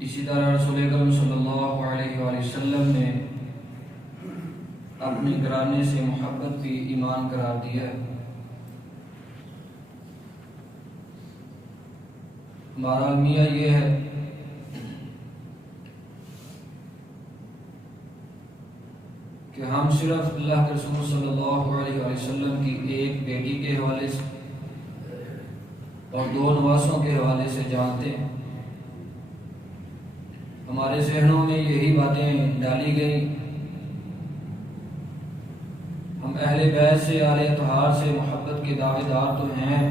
اسی طرح رسول اکرم صلی اللہ علیہ وآلہ وسلم نے اپنے گھرانے سے محبت بھی ایمان قرار دیا ہے۔ ہمارا المیہ یہ ہے کہ ہم صرف اللہ کے رسول صلی اللہ علیہ وآلہ وسلم کی ایک بیٹی کے حوالے سے اور 2 نواسوں کے حوالے سے جانتے ہیں۔ ہمارے ذہنوں میں یہی باتیں ڈالی گئی۔ ہم اہل بیت سے، آل اطہار سے محبت کے دعوے دار تو ہیں،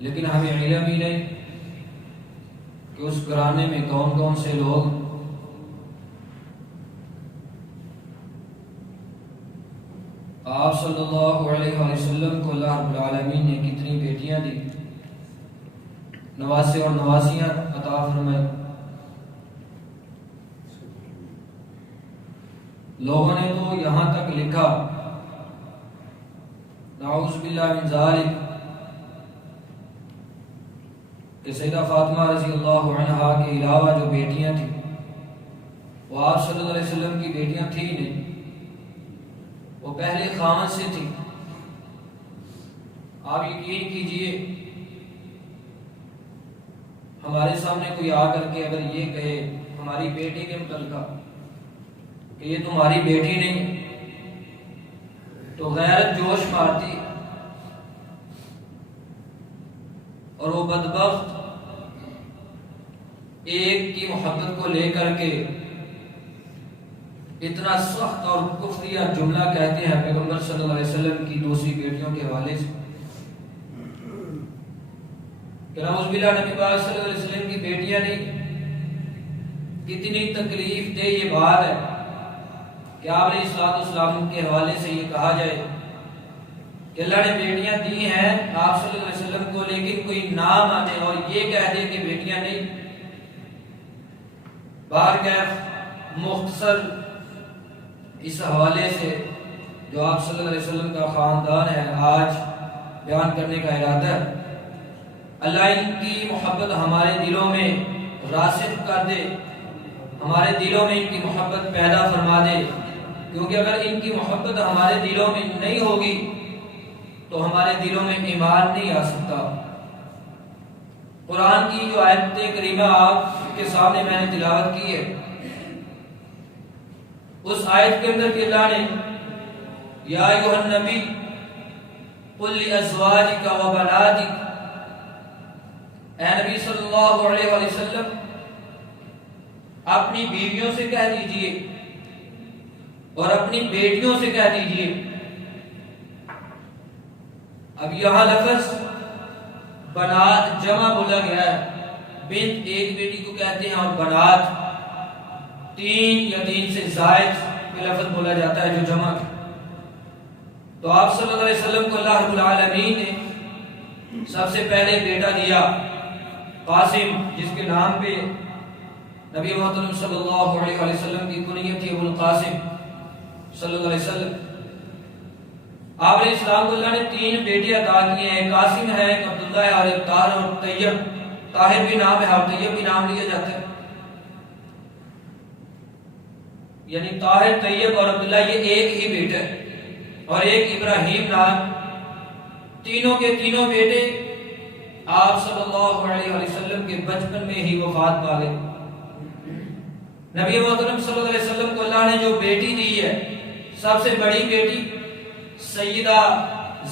لیکن ہمیں علم ہی نہیں کہ اس گھرانے میں کون کون سے لوگ آپ صلی اللہ علیہ وآلہ وسلم کو اللہ رب العالمین نے کتنی بیٹیاں دی، نواسے اور نواسیاں عطا فرمائی۔ لوگوں نے تو یہاں تک لکھا نعوذ باللہ من ذالک کہ سیدہ فاطمہ رضی اللہ عنہا کے علاوہ جو بیٹیاں تھیں وہ آپ صلی اللہ علیہ وسلم کی بیٹیاں تھیں نہیں، وہ پہلے خامد سے تھی۔ آپ یقین کیجئے ہمارے سامنے کوئی آ کر کے اگر یہ کہے ہماری بیٹی کے متعلقہ کہ یہ تمہاری بیٹی نہیں تو غیرت جوش مارتی، اور وہ بدبخت ایک کی محبت کو لے کر کے اتنا سخت اور کفریہ جملہ کہتے ہیں پیغمبر صلی اللہ علیہ وسلم کی دوسری بیٹیوں کے حوالے سے کہ نعوذ باللہ نبی پاک صلی اللہ علیہ وسلم کی بیٹیاں نہیں۔ کتنی تکلیف دہ یہ بات ہے کہ آپ علیہ الصلوۃ والسلام کے حوالے سے یہ کہا جائے کہ اللہ نے بیٹیاں دی ہیں آپ صلی اللہ علیہ وسلم کو، لیکن کوئی نام آنے اور یہ کہہ دے کہ بیٹیاں نہیں۔ بہرکیف مختصر اس حوالے سے جو آپ صلی اللہ علیہ وسلم کا خاندان ہے آج بیان کرنے کا ارادہ ہے۔ اللہ ان کی محبت ہمارے دلوں میں راسخ کر دے، ہمارے دلوں میں ان کی محبت پیدا فرما دے، کیونکہ اگر ان کی محبت ہمارے دلوں میں نہیں ہوگی تو ہمارے دلوں میں ایمان نہیں آ سکتا۔ قرآن کی جو آیت کریمہ آپ کے سامنے میں نے تلاوت کی ہے، اس آیت کے اندر کہ اللہ نے یا ایھا النبی قل لازواجک و بناتک، اے نبی صلی اللہ علیہ وآلہ وسلم اپنی بیویوں سے کہہ دیجئے اور اپنی بیٹیوں سے کہہ دیجئے۔ اب یہاں لفظ بنات جمع بولا گیا ہے، بنت ایک بیٹی کو کہتے ہیں اور بنات 3 یا 3 سے زائد کا لفظ بولا جاتا ہے جو جمع ہے۔ تو آپ صلی اللہ علیہ وسلم کو اللہ رب العالمین نے سب سے پہلے بیٹا دیا قاسم، جس کے نام پہ نبی محترم صلی اللہ علیہ وسلم کی کنیت تھی ابو القاسم صلی اللہ علیہ وسلم۔ آپ علیہ السلام کو اللہ نے 3 بیٹے عطا کیے ہیں، قاسم ہے، ایک عبداللہ ہے اور ایک طاہر اور طیب۔ طاہر بھی نام ہے اور طیب بھی نام لیا جاتا ہے، یعنی طاہر، طیب اور عبداللہ یہ ایک ہی بیٹا ہے، اور ایک ابراہیم نام۔ تینوں کے تینوں بیٹے آپ صلی اللہ علیہ وسلم کے بچپن میں ہی وفات پا گئے۔ نبی محترم صلی اللہ علیہ وسلم کو اللہ نے جو بیٹی دی ہے، سب سے بڑی بیٹی سیدہ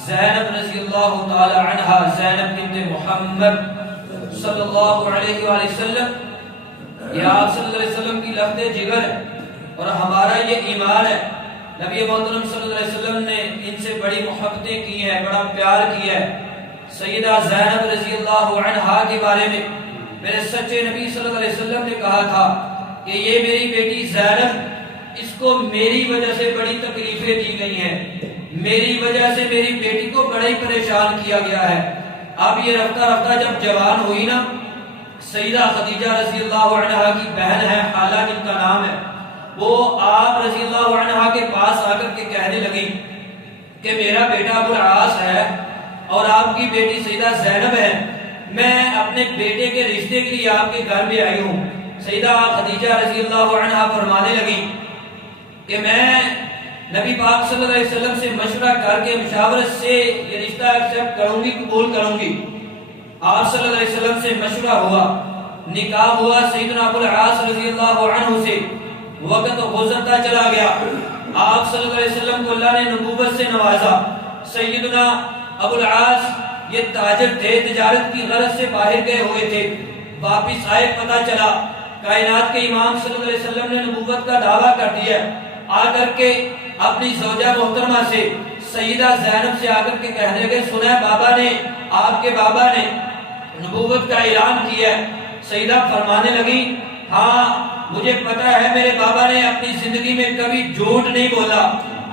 زینب رضی اللہ تعالی عنہا، زینب بنت محمد صلی اللہ علیہ وآلہ وسلم، یہ آپ صلی اللہ علیہ وسلم کی لفظ جگر ہے اور ہمارا یہ ایمان ہے۔ نبی محترم صلی اللہ علیہ وسلم نے ان سے بڑی محبتیں کی ہیں، بڑا پیار کیا ہے۔ سیدہ زینب رضی اللہ عنہا کے بارے میں میرے سچے نبی صلی اللہ علیہ وسلم نے کہا تھا کہ یہ میری بیٹی زینب، اس کو میری وجہ سے بڑی تکلیفیں دی گئی ہیں، میری وجہ سے میری بیٹی کو بڑا ہی پریشان کیا گیا ہے۔ اب یہ رفتہ رفتہ جب جوان ہوئی نا، سیدہ خدیجہ رضی اللہ عنہا کی بہن ہے، خالہ جن کا نام ہے، وہ آپ رضی اللہ عنہا کے پاس آ کر کے کہنے لگی کہ میرا بیٹا ابو العاص ہے اور آپ کی بیٹی سیدہ زینب ہے، میں اپنے بیٹے کے رشتے کے لیے آپ کے گھر میں آئی ہوں۔ سیدہ خدیجہ رضی اللہ عنہا فرمانے لگی کہ میں نبی پاک صلی اللہ علیہ وسلم سے مشورہ کر کے مشاورت سے یہ رشتہ ایکسپٹ کروں گی، قبول کروں گی۔ آپ صلی اللہ علیہ وسلم سے مشورہ ہوا، نکاح ہوا سیدنا ابو العاص رضی اللہ عنہ سے۔ وقت گزرتا چلا گیا، آپ صلی اللہ علیہ وسلم کو اللہ نے نبوت سے نوازا۔ سیدنا ابو العاص یہ تاجر تھے، تجارت کی غرض سے باہر گئے ہوئے تھے، واپس آئے، پتہ چلا کائنات کے امام صلی اللہ علیہ وسلم نے نبوت کا دعویٰ کر دیا۔ آ کر کے اپنی زوجہ محترمہ سے سیدہ زینب سے آ کر کے کہنے لگے سنا بابا نے، آپ کے بابا نے نبوت کا اعلان کیا ہے۔ سیدہ فرمانے لگی ہاں مجھے پتا ہے میرے بابا نے اپنی زندگی میں کبھی جھوٹ نہیں بولا،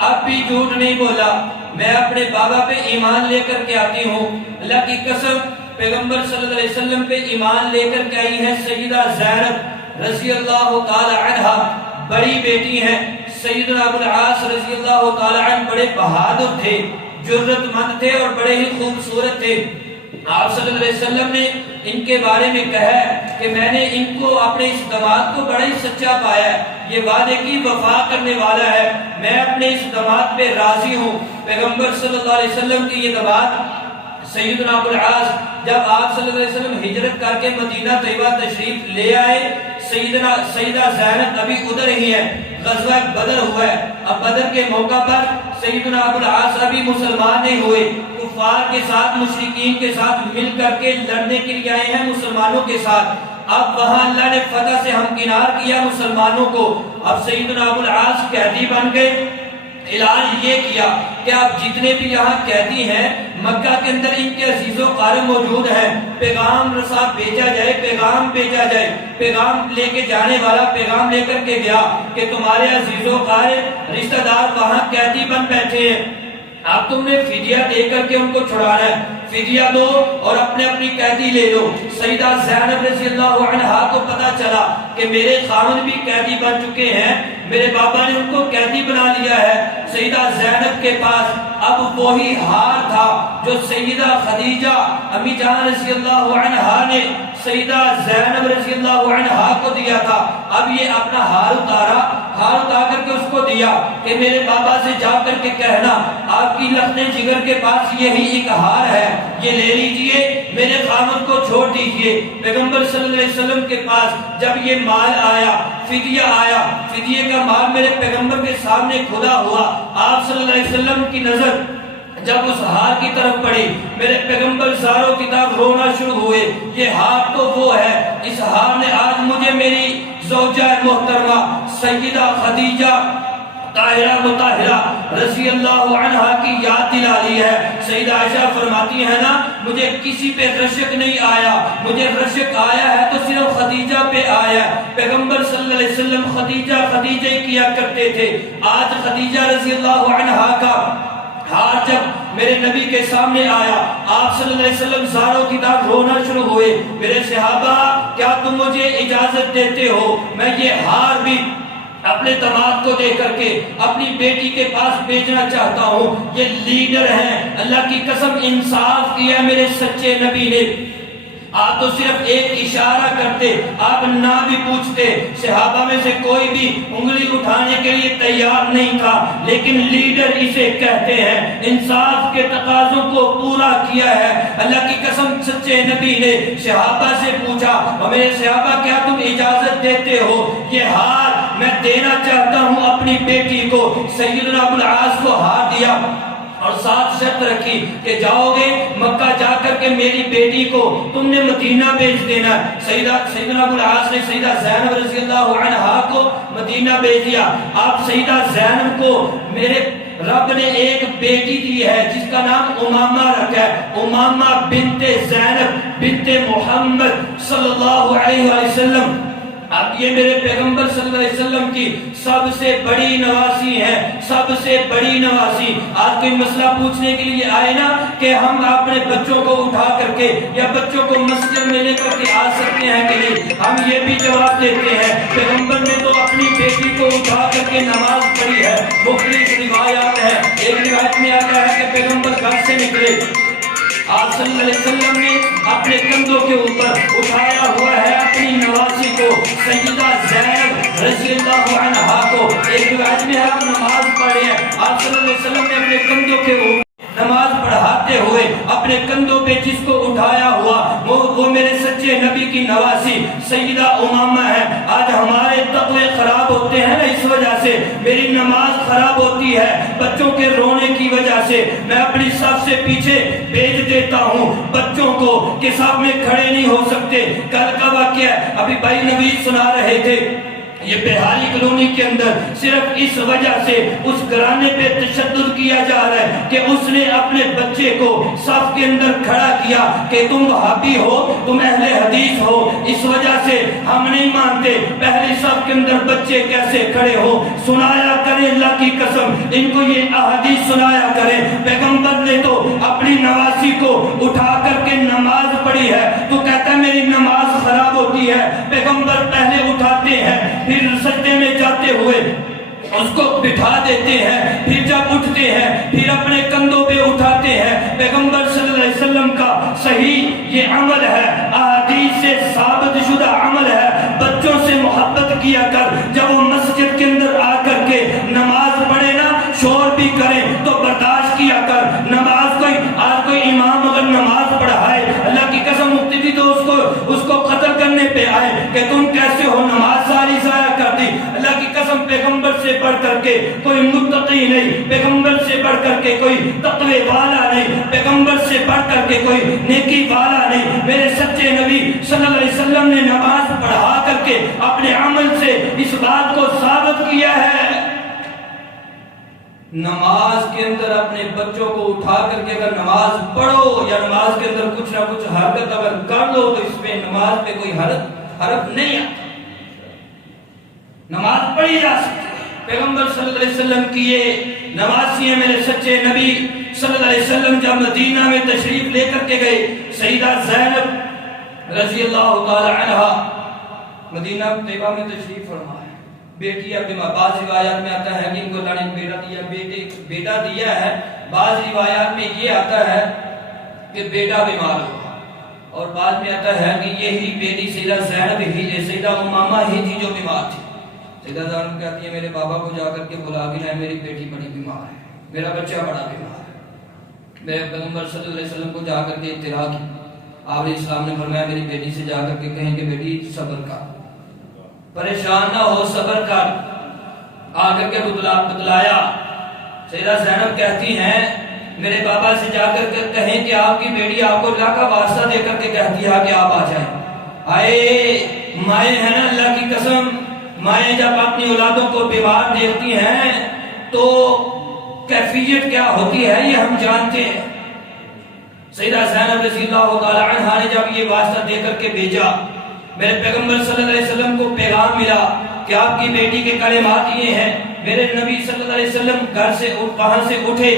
اب بھی جھوٹ نہیں بولا، میں اپنے بابا پہ ایمان لے کر کے آتی ہوں۔ اللہ کی قسم پیغمبر صلی اللہ علیہ وسلم پہ ایمان لے کر کے آئی ہے سیدہ زینب رضی اللہ تعالی عنہا، بڑی بیٹی ہیں۔ سیدنا ابو العاص رضی اللہ تعالی عنہ بڑے بہادر تھے، جرت مند تھے اور بڑے ہی خوبصورت تھے۔ آپ صلی اللہ علیہ وسلم نے ان کے بارے میں کہا کہ میں نے ان کو اپنے اس داماد کو بڑا ہی سچا پایا ہے، یہ وعدے کی وفا کرنے والا ہے، میں اپنے اس داماد پہ راضی ہوں۔ پیغمبر صلی اللہ علیہ وسلم کی یہ داماد سیدنا ابو العاص جب آپ صلی اللہ علیہ وسلم ہجرت کر کے مدینہ طیبہ تشریف لے آئے، سیدہ زینب ابھی ادھر ہی ہے، غزوہ بدر ہوا ہے۔ اب بدر کے موقع پر سیدنا ابو العاص ابھی مسلمان نہیں ہوئے، کفار کے ساتھ مشرکین کے ساتھ مل کر کے لڑنے کے لیے آئے ہیں مسلمانوں کے ساتھ۔ اب وہاں اللہ نے فتح سے ہمکنار کیا مسلمانوں کو، اب سیدنا ابو العاص قیدی بن گئے۔ اعلان یہ کیا کہ آپ جتنے بھی یہاں قیدی ہیں مکہ کے اندر ان کے عزیز و قارب موجود ہیں، پیغام رسا بھیجا جائے، پیغام بھیجا جائے۔ پیغام لے کے جانے والا پیغام لے کر کے گیا کہ تمہارے عزیز و قارب رشتہ دار وہاں قیدی بن بیٹھے ہیں، اب تم نے فدیہ دے کر کے ان کو چھڑانا ہے، فدیہ دو اور اپنے اپنی قیدی لے لو۔ سیدہ زینب رضی اللہ عنہا کو پتا چلا کہ میرے خاوند بھی قیدی بن چکے ہیں، میرے بابا نے ان کو قیدی بنا لیا ہے۔ سیدہ زینب کے پاس اب وہی ہار تھا جو سیدہ خدیجہ امی جان رضی اللہ عنہا نے سیدہ زینب رضی اللہ عنہا کو دیا تھا۔ اب یہ اپنا ہار اتارا، ہار اتار کر کے اس کو دیا کہ میرے بابا سے جا کر کے کہنا آپ کی لخت جگر کے پاس یہی ایک ہار ہے، یہ لے لیجئے، میرے خامد کو چھوڑ دیجئے۔ پیغمبر صلی اللہ علیہ وسلم کے پاس جب یہ مال آیا، فدیہ آیا، فدیے کا مال میرے پیغمبر کے سامنے کھلا ہوا، آپ صلی اللہ علیہ وسلم کی نظر جب اس ہار کی طرف پڑی، میرے پیغمبر زاروں کی طرف رونا شروع ہوئے، یہ ہار تو وہ ہے، اس ہار نے آج مجھے میری زوجہ محترمہ سیدہ خدیجہ طاہرہ مطہرہ رضی اللہ عنہا کی یاد دلا لی ہے۔ سیدہ عائشہ فرماتی ہے نا مجھے کسی پہ رشک نہیں آیا، مجھے رشک آیا ہے تو صرف خدیجہ پہ آیا۔ پیغمبر صلی اللہ علیہ وسلم خدیجہ خدیجہ ہی کیا کرتے تھے۔ آج خدیجہ رضی اللہ عنہا کا ہار جب میرے نبی کے سامنے آیا، آپ صلی اللہ علیہ وسلم زاروں کی طرح رونا شروع ہوئے، میرے صحابہ کیا تم مجھے اجازت دیتے ہو میں یہ ہار بھی اپنے داماد کو دے کر کے اپنی بیٹی کے پاس بھیجنا چاہتا ہوں۔ یہ لیڈر ہیں، اللہ کی قسم انصاف کیا میرے سچے نبی نے۔ آپ تو صرف ایک اشارہ کرتے، آپ نہ بھی پوچھتے، صحابہ میں سے کوئی بھی انگلی اٹھانے کے لیے تیار نہیں تھا، لیکن لیڈر اسے کہتے ہیں، انصاف کے تقاضوں کو پورا کیا ہے۔ اللہ کی قسم سچے نبی نے صحابہ سے پوچھا اور میرے صحابہ کیا تم اجازت دیتے ہو یہ ہار میں دینا چاہتا ہوں اپنی بیٹی کو۔ سیدنا ابو العاص کو ہار دیا اور ساتھ شرط رکھی کہ جاؤ گے مکہ جا کر کے میری بیٹی کو تم نے مدینہ بھیج دینا۔ سیدنا ابو العاص نے سیدہ زینب رضی اللہ عنہا کو مدینہ بھیج دیا۔ آپ سیدہ زینب کو میرے رب نے ایک بیٹی دی ہے جس کا نام امامہ رکھا ہے، امامہ بنت زینب بنت محمد صلی اللہ علیہ وسلم۔ اب یہ میرے پیغمبر صلی اللہ علیہ وسلم کی سب سے بڑی نواسی ہے، سب سے بڑی نواسی۔ آج کوئی مسئلہ پوچھنے کے لیے آئے نا کہ ہم اپنے بچوں کو اٹھا کر کے یا بچوں کو مسجد میں لے کر کے آ سکتے ہیں کہ نہیں، ہم یہ بھی جواب دیتے ہیں پیغمبر نے تو اپنی بیٹی کو اٹھا کر کے نماز پڑھی ہے۔ مختلف روایات ہیں، ایک روایت میں آتا ہے کہ پیغمبر گھر سے نکلے، آپ صلی اللہ علیہ وسلم نے اپنے کندھوں کے اوپر اٹھایا ہوا ہے اپنی نواسی کو، سیدہ زینب رضی اللہ عنہا کو۔ ایک روایت میں ہے آپ نماز پڑھے ہیں، آپ صلی اللہ علیہ وسلم نے اپنے کندھوں کے اوپر نماز پڑھاتے ہوئے اپنے کندھوں پہ جس کو اٹھایا ہوا وہ میرے سچے نبی کی نواسی سیدہ امامہ ہے۔ آج ہمارے تقوی خراب ہوتے ہیں نا، اس وجہ سے میری نماز خراب ہوتی ہے، بچوں کے رونے کی وجہ سے میں اپنی صف سے پیچھے بھیج دیتا ہوں بچوں کو کہ صف میں کھڑے نہیں ہو سکتے۔ کل کا واقعہ ہے، ابھی بھائی نوید سنا رہے تھے، یہ بہالی کلونی کے اندر صرف اس وجہ سے اس گھرانے پہ تشدد کیا جا رہا ہے کہ اس نے اپنے بچے کو صف کے اندر کھڑا کیا کہ تم وہابی ہو، تم اہل حدیث ہو، اس وجہ سے ہم نہیں مانتے پہلی صف کے اندر بچے کیسے کھڑے ہو۔ سنایا کریں اللہ کی قسم، ان کو یہ احادیث سنایا کریں۔ پیغمبر نے تو اپنی نواسی کو اٹھا کر کے نماز پڑھی ہے، تو کہتا ہے میری نماز خراب ہوتی ہے۔ پیغمبر پہلے اٹھاتے ہیں، پھر سجدے میں جاتے ہوئے اس کو بٹھا دیتے ہیں، پھر جب اٹھتے ہیں پھر اپنے کندھوں پہ اٹھاتے ہیں۔ پیغمبر صلی اللہ علیہ وسلم کا صحیح یہ عمل ہے، احادیث سے ثابت شدہ عمل ہے۔ بچوں سے محبت کیا کر، جب وہ مسجد کے اندر آ کر کے نماز پڑھے نا، شور بھی کریں تو برداشت کیا کر۔ نماز کوئی امام اگر نماز پڑھائے، اللہ کی قسم مقتدی تو اس کو قتل کرنے پہ آئے کہ تم کیسے ہو، نماز ساری ضائع کر دی۔ اللہ کی قسم پیغمبر سے بڑھ کر کے کوئی متقی نہیں، پیغمبر سے بڑھ کر کے کوئی تقوی والا نہیں، پیغمبر سے بڑھ کر کے کوئی نیکی والا نہیں۔ میرے سچے نبی صلی اللہ علیہ وسلم نے نماز پڑھا کر کے اپنے عمل سے اس بات کو ثابت کیا ہے۔ نماز کے اندر اپنے بچوں کو اٹھا کر کے اگر نماز پڑھو یا نماز کے اندر کچھ نہ کچھ حرکت اگر کر لو تو اس میں نماز پہ کوئی حرف نہیں آتا، نماز پڑھی جا سکتی ہے۔ پیغمبر صلی اللہ علیہ وسلم کی یہ نواسی ہیں، میرے سچے نبی صلی اللہ علیہ وسلم جب مدینہ میں تشریف لے کر کے گئے، سیدہ زینب رضی اللہ تعالی عنہا مدینہ طیبہ میں تشریف فرما ہے، بیٹی اب بعض روایات میں آتا ہے کہ ان کو اللہ نے بیٹا دیا ہے، بعض روایات میں یہ آتا ہے کہ بیٹا بیمار ہوا، اور بعد میں آتا ہے کہ یہی بیٹی سیدہ زینب ہی، سیدہ امامہ ہی تھی جو بیمار تھی۔ سیدہ زینب کہتی ہے میرے بابا کو جا کر کے بلا کے لائے، میری بیٹی بڑی بیمار ہے، میرا بچہ بڑا بیمار ہے۔ میرے پیغمبر صلی اللہ علیہ وسلم کو جا کر کے اطلاع کی، آپ علیہ السلام نے فرمایا میری بیٹی سے جا کر کے کہیں کہ بیٹی صبر کر، پریشان نہ ہو، صبر کر۔ آ کر کے بتلایا، سیدہ زینب کہتی ہیں میرے بابا سے جا کر کے کہیں کہ آپ کی بیٹی آپ کو اللہ کا واسطہ دے کر کے کہتی ہے کہ آپ آ جائیں۔ آئے مائیں ہیں نا، اللہ کی قسم مائیں جب اپنی اولادوں کو بیمار دیکھتی ہیں تو کیفیت کیا ہوتی ہے یہ ہم جانتے ہیں۔ سیدہ زینب رضی اللہ تعالی عنہا نے جب یہ واسطہ دے کر کے بھیجا، میرے پیغمبر صلی اللہ علیہ وسلم کو پیغام ملا کہ آپ کی بیٹی کے کلمات یہ ہیں۔ میرے نبی صلی اللہ علیہ وسلم گھر سے وہاں سے اٹھے،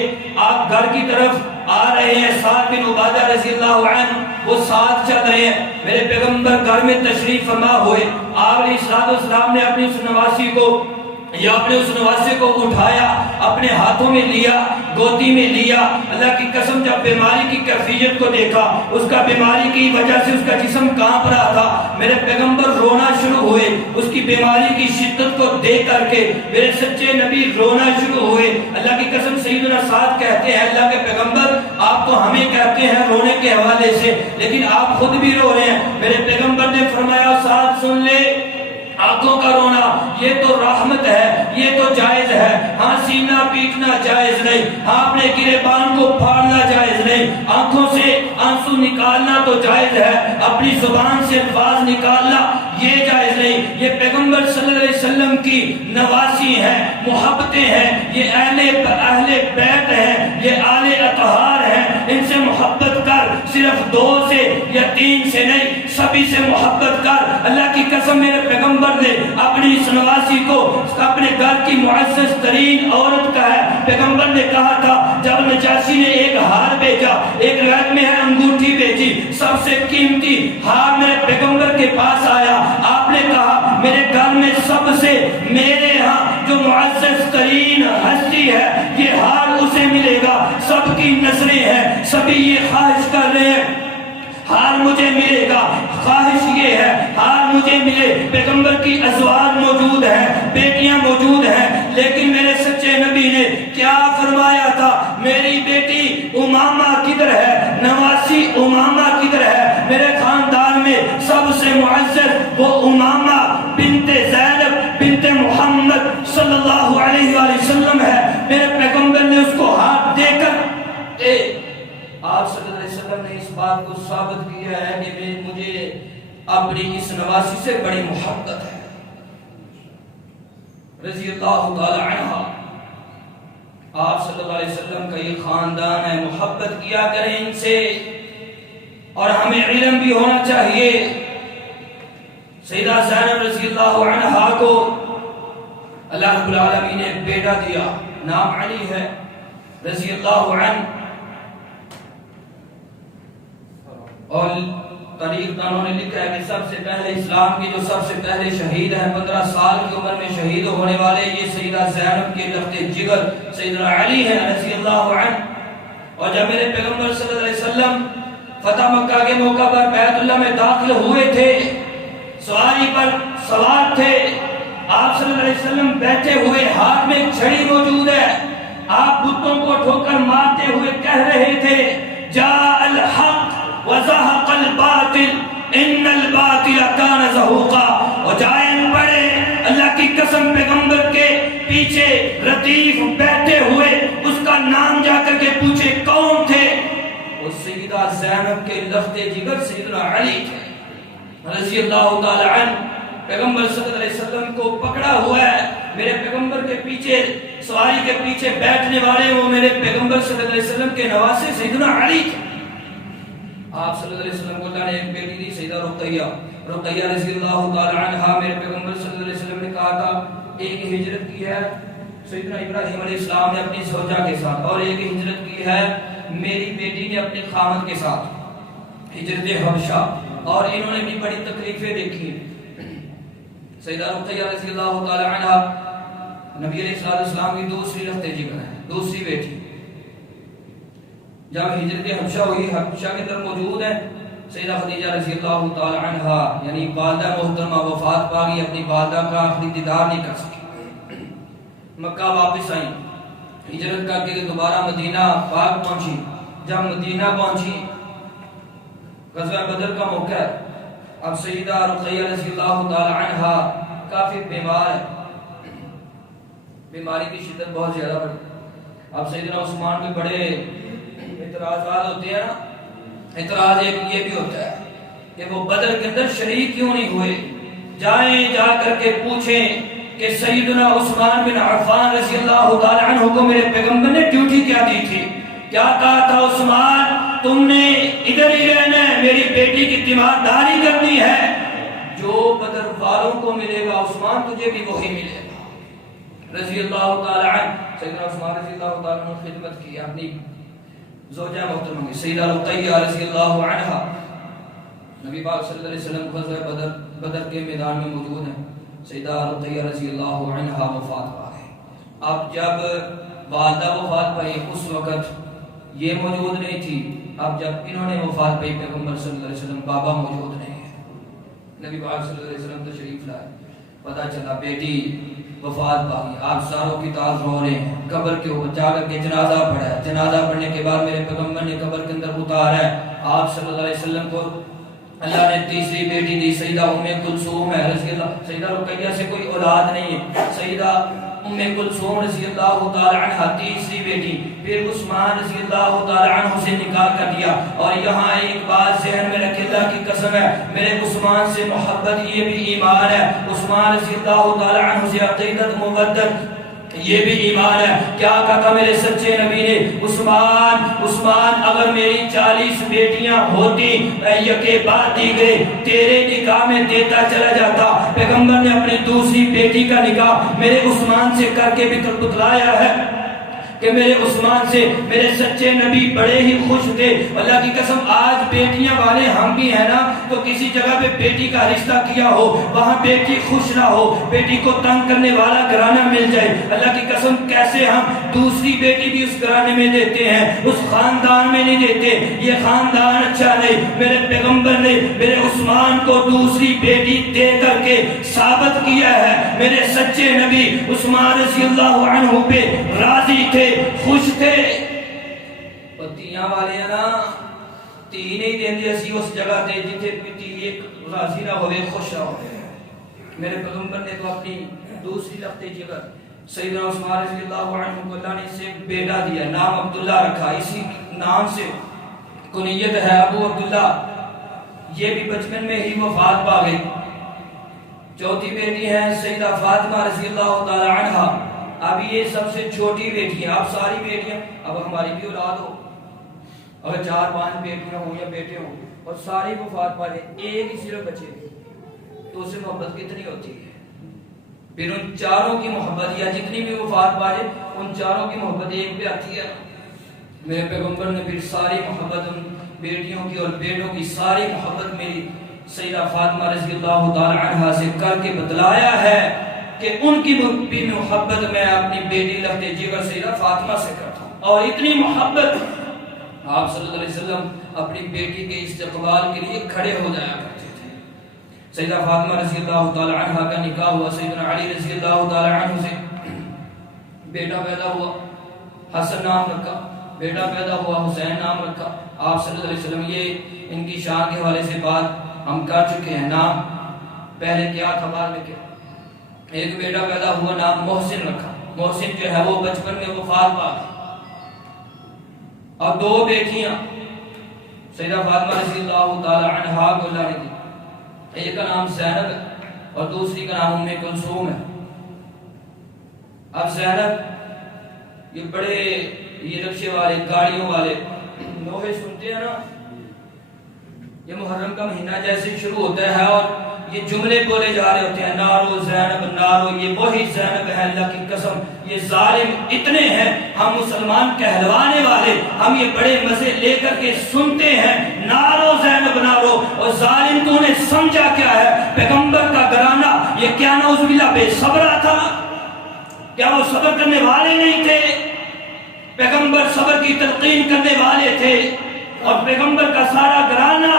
آپ گھر کی طرف آ رہے ہیں، سعد بن عبادہ رضی اللہ عنہ وہ ساتھ چل رہے ہیں۔ میرے پیغمبر گھر میں تشریف فرما ہوئے، آپ علیہ السلام نے اپنی اس نواسی کو یا اپنے اس نواسے کو اٹھایا، اپنے ہاتھوں میں لیا، گودی میں لیا۔ اللہ کی قسم جب بیماری کی کیفیت کو دیکھا، اس کا بیماری کی وجہ سے اس کا جسم کانپ رہا تھا، میرے پیغمبر رونا شروع ہوئے۔ اس کی بیماری کی شدت کو دیکھ کر کے میرے سچے نبی رونا شروع ہوئے۔ اللہ کی قسم سیدنا سعد کہتے ہیں اللہ کے پیغمبر آپ تو ہمیں کہتے ہیں رونے کے حوالے سے، لیکن آپ خود بھی رو رہے ہیں۔ میرے پیغمبر نے فرمایا سعد سن لے، آنکھوں کا رونا یہ تو رحمت ہے، یہ تو جائز ہے، ہاں سینہ پیٹنا جائز نہیں، ہاں اپنے گریبان کو پھاڑنا جائز نہیں، آنکھوں سے آنسو نکالنا تو جائز ہے، اپنی زبان سے الفاظ نکالنا یہ جائز نہیں۔ یہ پیغمبر صلی اللہ علیہ وسلم کی نواسی ہیں، محبتیں ہیں، یہ اہل بیت ہیں، یہ آل اطہار ہیں، ان سے محبت کر، صرف 2 سے یا 3 سے نہیں، سبھی سے محبت کر۔ اللہ کی قسم میرے پیغمبر نے اپنی اس نواسی کو اپنے گھر کی معزز ترین عورت کا ہے۔ پیغمبر نے کہا تھا جب نجاشی نے ایک ہار بھیجا، ایک روایت میں ہے انگوٹھی بھیجی، سب سے قیمتی ہار میرے پیغمبر کے پاس آیا، آپ نے کہا میرے گھر میں سب سے میرے ہاں جو معزز ترین ہستی ہے یہ حال اسے ملے گا. سب کی نظریں ہیں, سبھی یہ خواہش کر رہے ہیں حال مجھے ملے گا, خواہش یہ ہے حال مجھے ملے. پیغمبر کی ازواج موجود ہیں, بیٹیاں موجود ہیں, لیکن میرے سچے نبی نے کیا فرمایا تھا؟ میری بیٹی امامہ کدھر ہے, نواسی امامہ کدھر ہے؟ میرے خاندان میں سب سے معزز وہ امامہ بنت زینب بنت محمد صلی اللہ علیہ وآلہ وسلم ہے. میرے پیغمبر نے اس کو ہاتھ دے کر آپ صلی اللہ علیہ وسلم نے اس بات کو ثابت کیا ہے کہ مجھے اپنی اس نواسی سے بڑی محبت ہے رضی اللہ تعالی عنہ. آپ صلی اللہ علیہ وسلم کا یہ خاندان ہے, محبت کیا کریں ان سے, اور ہمیں علم بھی ہونا چاہیے. سیدہ زینب رضی اللہ عنہا کو اللہ رب العالمین نے بیٹا دیا, نام علی ہے رضی اللہ عنہ, اور تاریخ دانوں نے لکھا ہے کہ سب سے پہلے اسلام کے جو سب سے پہلے شہید ہیں 15 سال کی عمر میں شہید ہونے والے یہ سیدہ زینب کے لخت جگر سیدنا علی ہیں رضی اللہ عنہ. اور جب میرے پیغمبر صلی اللہ علیہ وسلم فتح مکہ کے موقع پر بیت اللہ میں داخل ہوئے تھے, سواری پر سوار تھے, آپ صلی اللہ علیہ وسلم بیٹھے ہوئے, ہاتھ میں ایک چھڑی موجود ہے, آپ بتوں کو ٹھوکر مارتے ہوئے کہہ رہے تھے جاء الحق وزهق الباطل ان الباطل كان زهوقا. اور جائیں پڑے اللہ کی قسم پیغمبر کے پیچھے ردیف بیٹھے ہوئے اس کا نام جا کر کے پوچھے کون تھے, وہ سیدہ زینب کے لخت جگر سیدنا علی تھے رضی اللہ تعالی عنہ. پیغمبر صلی اللہ علیہ وسلم کو پکڑا ہوا ہے, میرے پیغمبر کے پیچھے سواری کے پیچھے بیٹھنے والے وہ میرے پیغمبر صلی اللہ علیہ وسلم کے نواسے سیدنا علی تھے. آپ صلی اللہ علیہ وسلم کو اللہ نے ایک بیٹی دی سیدہ رقیہ رضی اللہ تعالی عنہا. میرے پیغمبر صلی اللہ علیہ وسلم نے کہا تھا ایک ہجرت کی ہے سیدنا ابراہیم علیہ السلام نے اپنی زوجہ کے ساتھ, اور ایک ہجرت کی ہے میری بیٹی نے اپنے خامد کے ساتھ, ہجرت حبشہ, اور انہوں نے بھی بڑی تکلیفیں دیکھی. سیدہ رقیہ رضی اللہ تعالی عنہا نبی علیہ السلام کی دوسری لخت جگر ہے, دوسری بیٹی. جب ہجرت حبشہ ہوئی, حبشہ کے اندر موجود ہے سیدہ خدیجہ رضی اللہ تعالی عنہا, یعنی والدہ محترمہ وفات پا گئی, اپنی والدہ کا آخری دیدار نہیں کر سکی. مکہ واپس آئی, ہجرت کر کے دوبارہ مدینہ پاک پہنچی. جب مدینہ پہنچی غزوہ بدر کا موقع ہے, اب سیدہ رقیہ رضی اللہ تعالی عنہا کافی بیمار ہے, بیماری کی شدت بہت زیادہ بڑی. اب سیدنا عثمان بھی بڑے اعتراضات ہوتے ہیں نا, اعتراض ایک یہ بھی ہوتا ہے کہ وہ بدر کے اندر شریک کیوں نہیں ہوئے. جائیں جا کر کے پوچھیں کہ سیدنا عثمان بن عفان رضی اللہ تعالی عنہ کو میرے پیغمبر نے ڈیوٹی کیا دی تھی, کیا کہا تھا عثمان تم نے ادھر ہی رہنا ہے, میری بیٹی کی تیمارداری کرنی ہے, جو بدر والوں کو ملے گا عثمان تجھے بھی وہی ملے گا رضی اللہ تعالی عنہ. سیدنا عثمان رضی اللہ تعالی عنہ خدمت کی اپنی زوجہ محترمہ کی سیدہ رقیہ رضی اللہ عنہا. نبی پاک صلی اللہ علیہ وسلم غزوہ بدر کے میدان میں موجود ہیں, سیدہ رقیہ رضی اللہ عنہا وفات پا گئی. اب جب والدہ وفات پائی اس وقت یہ موجود نہیں تھی, اب جب انہوں نے وفات پائی پیغمبر صلی اللہ علیہ وسلم بابا موجود نہیں ہے. نبی پاک صلی اللہ علیہ وسلم تشریف لائے, پتہ چلا بیٹی وفات پا گئی. آپ ساروں کی تاز رو رہے ہیں, قبر کے اوپر جا کر کے جنازہ پڑھا ہے. جنازہ پڑھنے کے بعد میرے پیغمبر نے قبر کے اندر اتارا ہے. آپ صلی اللہ علیہ وسلم کو اللہ نے تیسری بیٹی دی سیدہ ام کلثوم ہے رضی اللہ. سیدہ رقیہ سے کوئی اولاد نہیں ہے, سیدہ ام کلثوم رضی اللہ تعالی عنہ تیسری بیٹی. پھر عثمان رضی اللہ تعالی عنہ سے نکاح کر دیا. اور یہاں ایک بات ذہن میں رکھے, اللہ کی قسم ہے میرے عثمان سے محبت یہ بھی ایمان ہے. عثمان رضی اللہ تعالی عنہ سے عقیدت مودت یہ بھی ایمان ہے. کیا کہا میرے سچے نبی نے, عثمان اگر میری 40 بیٹیاں ہوتی یکے بعد دی گئے تیرے نکاح میں دیتا چلا جاتا. پیغمبر نے اپنی دوسری بیٹی کا نکاح میرے عثمان سے کر کے بھی بتلایا ہے کہ میرے عثمان سے میرے سچے نبی بڑے ہی خوش تھے. اللہ کی قسم آج بیٹیاں والے ہم بھی ہیں نا, تو کسی جگہ پہ بیٹی کا رشتہ کیا ہو, وہاں بیٹی خوش نہ ہو, بیٹی کو تنگ کرنے والا گھرانہ مل جائے, اللہ کی قسم کیسے ہم دوسری بیٹی بھی اس گھرانے میں دیتے ہیں, اس خاندان میں نہیں دیتے. یہ خاندان اچھا نہیں. میرے پیغمبر نے میرے عثمان کو دوسری بیٹی دے کر کے ثابت کیا ہے میرے سچے نبی عثمان رضی اللہ عنہ پہ راضی تھے, خوش تھے. پتیاں والے ہیں نا, تین ہی دن دی اسی اس جگہ تے جتھے پتی ایک راضی نہ ہوئے, خوش نہ ہوئے. میرے پیغمبر نے تو اپنی دوسری لخت جگر سیدنا عثمان رضی اللہ عنہ کو اللہ نے اسے بیٹا دیا, نام عبداللہ رکھا, اسی نام سے کنیت ہے ابو عبداللہ. یہ بھی بچپن میں ہی وفات پا گئی. چوتھی بیٹی ہے سیدہ فاطمہ رضی اللہ تعالی عنہ. اب یہ سب سے چھوٹی بیٹی ہے. اب ساری بیٹیاں, اب ہماری بھی اولاد ہو, اگر 4-5 بیٹیاں ہوں یا بیٹے ہوں اور ساری وفات پا لیں, ایک ہی صرف بچے, تو اسے محبت کتنی ہوتی ہے. پھر ان چاروں کی محبت, یا جتنی بھی وفات پا لے ان چاروں کی محبت ایک پہ آتی ہے. میرے پیغمبر نے پھر ساری محبت ان بیٹیوں کی اور بیٹوں کی ساری محبت میری سیدہ فاطمہ رضی اللہ تعالی عنہا سے کر کے بتلایا ہے کہ ان کی بھی محبت میں اپنی بیٹی لخت جگر سیدہ فاطمہ سے کرتا ہوں. اور اتنی محبت آپ صلی اللہ علیہ وسلم اپنی بیٹی کے استقبال کے لیے کھڑے ہو جایا کرتے تھے. سیدہ فاطمہ رضی اللہ تعالی عنہا کا نکاح ہوا سیدنا علی رضی اللہ تعالی عنہ سے. بیٹا پیدا ہوا, حسن نام رکھا. بیٹا پیدا ہوا, حسین نام رکھا. آپ صلی اللہ علیہ وسلم, یہ ان کی شان کے حوالے سے بات ہم کر چکے ہیں. نام پہلے کیا تھا, بعد میں کیا. ایک بیٹا پیدا ہوا, نام محسن رکھا. محسن جو ہے وہ بچپن میں وفات پا گئی. اب 2 بیٹیاں سیدہ فاطمہ رضی اللہ تعالی عنہا کو اللہ نے دی. ایک کا نام زینب ہے اور دوسری کا نام ام کلثوم ہے. اب زینب, یہ بڑے یہ رکشے والے گاڑیوں والے نوحے سنتے ہیں نا, یہ محرم کا مہینہ جیسے شروع ہوتا ہے اور یہ جملے بولے جا رہے ہوتے ہیں, نارو زینب نارو, یہ وہی زینب ہے. اللہ کی قسم یہ ظالم اتنے ہیں, ہم مسلمان کہلوانے والے ہم یہ بڑے مزے لے کر کے سنتے ہیں, نارو زینب نارو, اور ظالم تو نے سمجھا کیا ہے پیغمبر کا گھرانہ یہ کیا نعوذ باللہ بے صبرا تھا, کیا وہ صبر کرنے والے نہیں تھے. پیغمبر صبر کی تلقین کرنے والے تھے اور پیغمبر کا سارا گھرانہ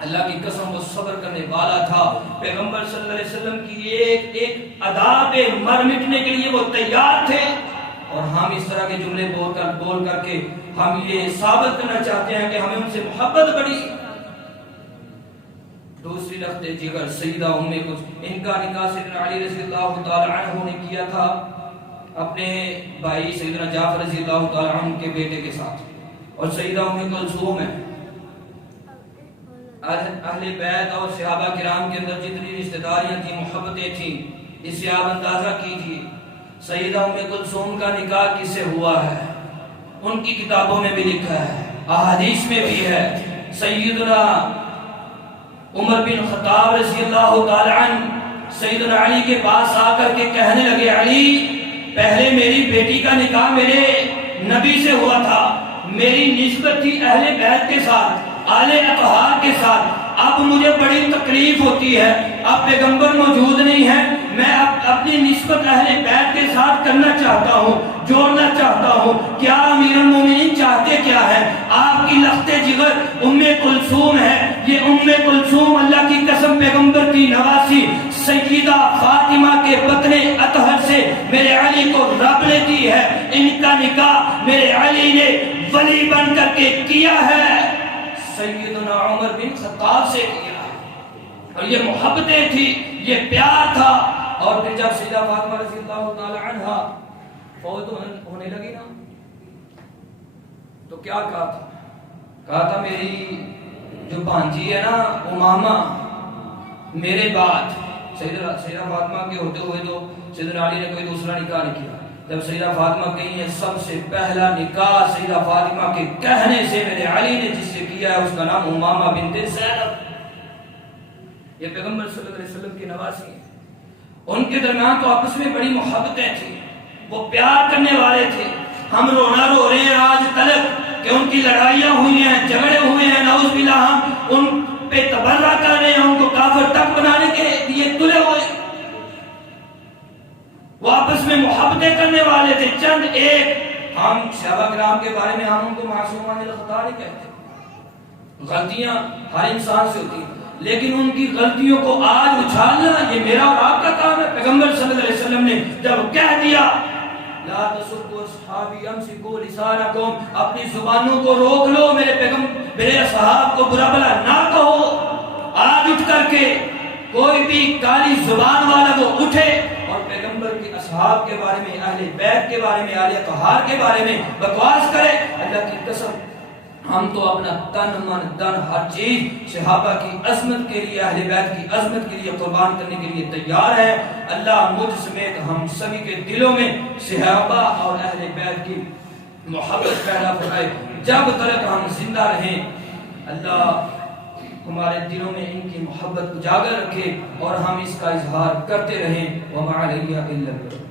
اللہ کی قسم وہ صبر کرنے والا تھا. پیغمبر صلی اللہ علیہ وسلم کی ایک ادا پہ مر مٹنے کے لیے وہ تیار تھے, اور ہم اس طرح کے جملے بول کر کے ہم یہ ثابت کرنا چاہتے ہیں کہ ہمیں ان سے محبت بڑی. دوسری لخت جگر سیدہ ام کلثوم, ان کا نکاح سیدنا علی رضی اللہ تعالی عنہ نے کیا تھا اپنے بھائی سیدنا جعفر رضی اللہ تعالی عنہ کے بیٹے کے ساتھ. اور سیدہ ام کلثوم ہے, اہل بیت اور صحابہ کرام کے اندر جتنی رشتہ داریاں تھیں, محبتیں تھیں, اس سے آپ اندازہ کیجئے سیدہ ام کلثوم کا نکاح کس سے ہوا ہے. ان کی کتابوں میں بھی لکھا ہے, احادیث میں بھی ہے. سیدنا عمر بن خطاب رضی اللہ تعالی عنہ سیدنا علی کے پاس آ کر کے کہنے لگے, علی پہلے میری بیٹی کا نکاح میرے نبی سے ہوا تھا, میری نسبت تھی اہل بیت کے ساتھ, آل اطہار کے ساتھ, اب مجھے بڑی تکلیف ہوتی ہے, اب پیغمبر موجود نہیں ہے, میں اب اپنی نسبت اہل بیت کے ساتھ کرنا چاہتا ہوں, جوڑنا چاہتا ہوں. کیا امیر المومنین چاہتے کیا ہے؟ آپ کی لخت جگر ام کلثوم ہے. یہ ام کلثوم اللہ کی قسم پیغمبر کی نواسی سیدہ فاطمہ کے بطن اطہر سے میرے علی کو رب نے دی ہے. ان کا نکاح میرے علی نے ولی بن کر کے کیا ہے, سیدنا عمر بن خطاب سے کیا, اور یہ محبتیں تھی, یہ پیار تھا. اور پھر جب سیدہ فاطمہ رضی اللہ تعالی عنہا فوت ہونے لگی نا, تو کیا کہا تھا؟ کہا تھا میری جو بھانجی ہے نا امامہ, میرے بعد سیدہ فاطمہ کے ہوتے ہوئے تو سیدنا علی نے کوئی دوسرا نکاح نہیں کیا. جب سیدہ فاطمہ کہی ہے سب سے پہلا نکاح سیدہ فاطمہ کے کہنے سے میرے علی نے جس سے کیا ہے اس کا نام امامہ بنت زینب. یہ پیغمبر صلی اللہ علیہ وسلم کی نواسی ہیں. ان کے درمیان تو آپس میں بڑی محبتیں تھیں, وہ پیار کرنے والے تھے. ہم رونا رو رہے ہیں آج تلک کہ ان کی لڑائیاں ہوئی ہیں، جھگڑے ہوئے ہیں، نعوذ باللہ ہم ان پہ تبرہ کر رہے ہیں، ان کو کافر تک بنانے کے لیے تلے ہوئے. وہ آپس میں محبتیں کرنے والے تھے. چند ایک ہم صحابہ کرام کے بارے میں ہم ان کو معصومان الخطا نہیں کہتے. غلطیاں ہر انسان سے ہوتی ہیں، لیکن ان کی غلطیوں کو آج اچھالنا یہ میرا اور آپ کا کام ہے. پیغمبر صلی اللہ علیہ وسلم نے جب کہہ دیا لا تسبوا اصحابی امسکوا لسانکم، اپنی زبانوں کو روک لو، میرے اصحاب کو برا بھلا نہ کہو. آج اٹھ کر کے کوئی بھی کالی زبان والا وہ اٹھے اور پیغمبر کے اصحاب کے بارے میں، اہل بیت کے بارے میں، اہل طہار کے بارے میں بکواس کرے، اللہ کی قسم ہم تو اپنا تن من دن ہر چیز صحابہ کی عظمت کے لیے، اہل بیت کی عظمت کے لیے قربان کرنے کے لیے تیار ہے. اللہ مجھ سمیت ہم سبھی کے دلوں میں صحابہ اور اہل بیت کی محبت پیدا فرمائے. جب تک ہم زندہ رہیں اللہ ہمارے دلوں میں ان کی محبت اجاگر رکھے اور ہم اس کا اظہار کرتے رہیں. وما علیہ الا البلاغ.